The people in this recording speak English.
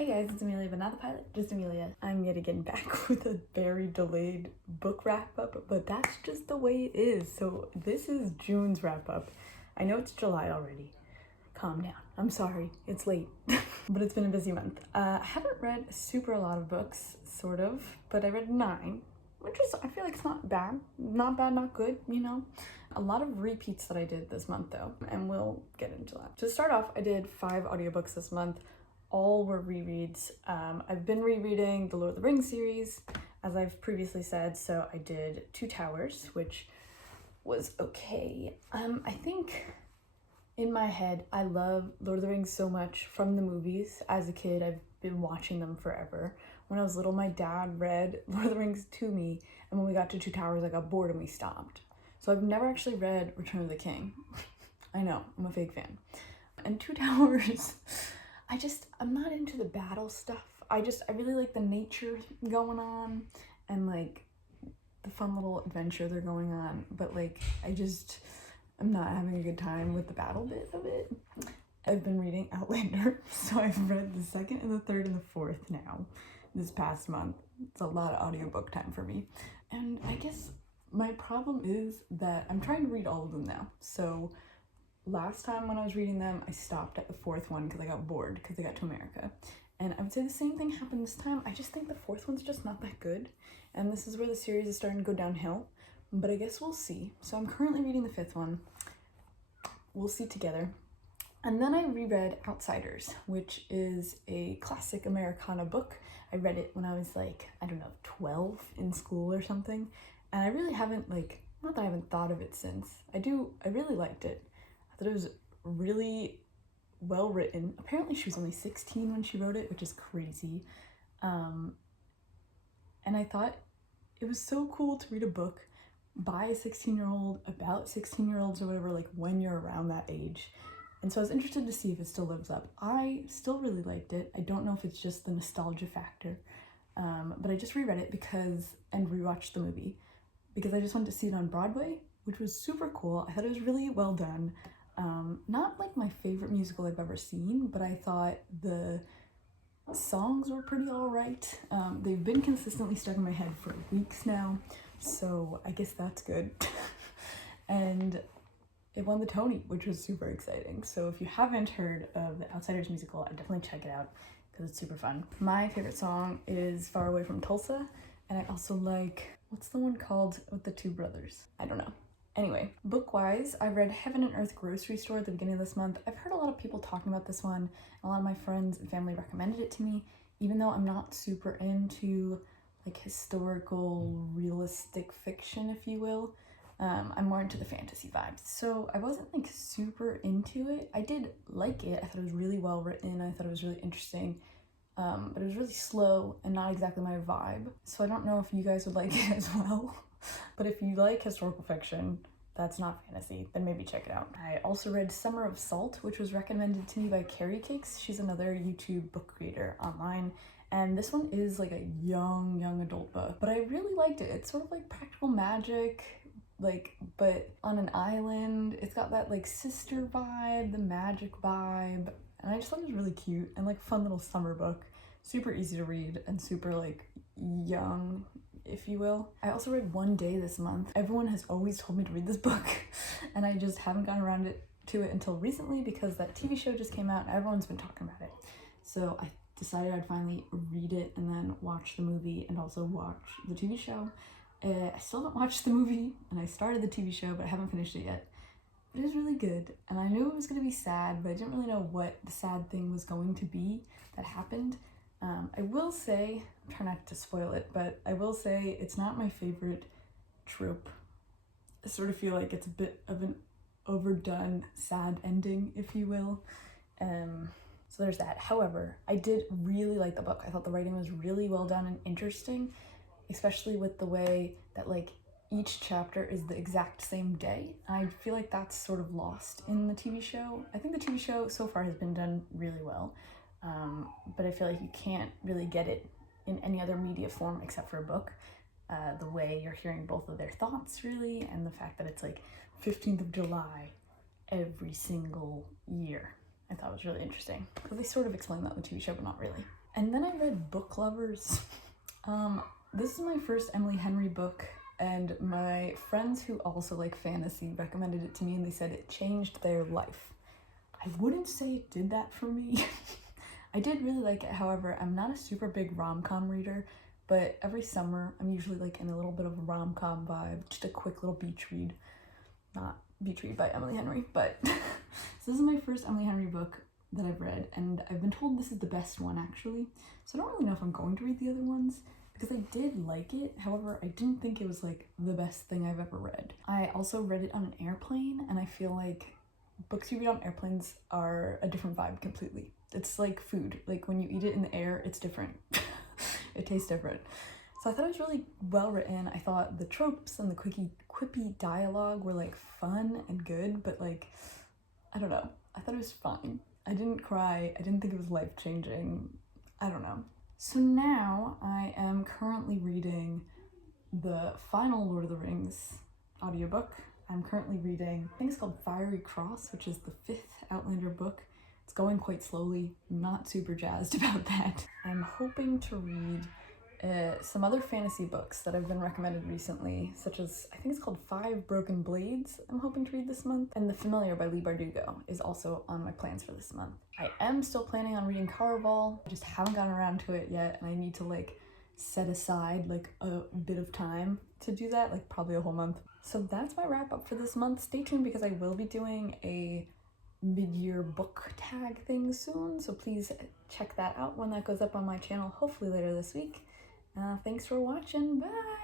Hey guys, it's Amelia, but not the pilot, just Amelia. I'm yet again back with a very delayed book wrap up, but that's just the way it is. So this is June's wrap up. I know it's July already. Calm down. I'm sorry, it's late, but it's been a busy month. I haven't read a lot of books, sort of, but I read 9, which is, I feel like it's not bad. Not bad, not good, you know? A lot of repeats that I did this month though, and we'll get into that. To start off, I did 5 audiobooks this month. All were rereads. I've been rereading the Lord of the Rings series, as I've previously said, so I did Two Towers, which was okay. I think in my head, I love Lord of the Rings so much from the movies. As a kid, I've been watching them forever. When I was little, my dad read Lord of the Rings to me, and when we got to Two Towers, I got bored and we stopped. So I've never actually read Return of the King. I know, I'm a fake fan. And Two Towers, I'm not into the battle stuff. I really like the nature going on and like the fun little adventure they're going on, but like I'm not having a good time with the battle bit of it. I've been reading Outlander, so I've read the 2nd and the 3rd and the 4th now this past month. It's a lot of audiobook time for me. And I guess my problem is that I'm trying to read all of them now. So last time when I was reading them, I stopped at the 4th one because I got bored because I got to America. And I would say the same thing happened this time. I just think the 4th one's just not that good. And this is where the series is starting to go downhill. But I guess we'll see. So I'm currently reading the 5th one. We'll see together. And then I reread Outsiders, which is a classic Americana book. I read it when I was like, 12 in school or something. And I really haven't not that I haven't thought of it since. I really liked it. I thought it was really well written. Apparently she was only 16 when she wrote it, which is crazy. And I thought it was so cool to read a book by a 16-year-old about 16-year-olds or whatever, like when you're around that age. And so I was interested to see if it still lives up. I still really liked it. I don't know if it's just the nostalgia factor, but I just reread it and rewatched the movie because I just wanted to see it on Broadway, which was super cool. I thought it was really well done. Not like my favorite musical I've ever seen, but I thought the songs were pretty alright. They've been consistently stuck in my head for weeks now, so I guess that's good. And it won the Tony, which was super exciting. So if you haven't heard of the Outsiders musical, I'd definitely check it out because it's super fun. My favorite song is Far Away from Tulsa, and I also like, what's the one called with the 2 brothers? I don't know. Anyway, book-wise, I read Heaven and Earth Grocery Store at the beginning of this month. I've heard a lot of people talking about this one. A lot of my friends and family recommended it to me, even though I'm not super into like historical, realistic fiction, if you will. I'm more into the fantasy vibes. So I wasn't like super into it. I did like it. I thought it was really well written. I thought it was really interesting. But it was really slow and not exactly my vibe. So I don't know if you guys would like it as well. But if you like historical fiction, that's not fantasy, then maybe check it out. I also read Summer of Salt, which was recommended to me by Carrie Cakes. She's another YouTube book creator online. And this one is like a young adult book, but I really liked it. It's sort of like practical magic, but on an island. It's got that like sister vibe, the magic vibe. And I just thought it was really cute and like fun little summer book. Super easy to read and super like young, if you will. I also read One Day this month. Everyone has always told me to read this book and I just haven't gotten around to it until recently because that TV show just came out and everyone's been talking about it. So I decided I'd finally read it and then watch the movie and also watch the TV show. I still haven't watched the movie and I started the TV show, but I haven't finished it yet. It was really good and I knew it was going to be sad, but I didn't really know what the sad thing was going to be that happened. I will say, I'm trying not to spoil it, but I will say it's not my favorite trope. I sort of feel like it's a bit of an overdone sad ending, if you will. So there's that. However, I did really like the book. I thought the writing was really well done and interesting, especially with the way that like each chapter is the exact same day. I feel like that's sort of lost in the TV show. I think the TV show so far has been done really well. But I feel like you can't really get it in any other media form except for a book. The way you're hearing both of their thoughts really, and the fact that it's like 15th of July every single year. I thought was really interesting because they sort of explained that in the TV show, but not really. And then I read Book Lovers. This is my first Emily Henry book, and my friends who also like fantasy recommended it to me, and they said it changed their life. I wouldn't say it did that for me. I did really like it, however, I'm not a super big rom-com reader, but every summer I'm usually like in a little bit of a rom-com vibe, just a quick little beach read. Not Beach Read by Emily Henry, but so this is my first Emily Henry book that I've read, and I've been told this is the best one actually, so I don't really know if I'm going to read the other ones, because I did like it, however I didn't think it was like the best thing I've ever read. I also read it on an airplane, and I feel like books you read on airplanes are a different vibe completely. It's like food, like when you eat it in the air, it's different. It tastes different. So I thought it was really well written. I thought the tropes and the quippy dialogue were like fun and good, but like, I don't know. I thought it was fine. I didn't cry. I didn't think it was life-changing. I don't know. So now I am currently reading the final Lord of the Rings audiobook. I'm currently reading, I think it's called Firey, which is the 5th Outlander book. It's going quite slowly. I'm not super jazzed about that. I'm hoping to read some other fantasy books that have been recommended recently, such as, I think it's called 5 Broken Blades, I'm hoping to read this month, and The Familiar by Leigh Bardugo is also on my plans for this month. I am still planning on reading Caraval, I just haven't gotten around to it yet, and I need to like set aside like a bit of time to do that, like probably a whole month. So that's my wrap up for this month. Stay tuned because I will be doing a mid-year book tag thing soon, so please check that out when that goes up on my channel, hopefully later this week. Thanks for watching. Bye!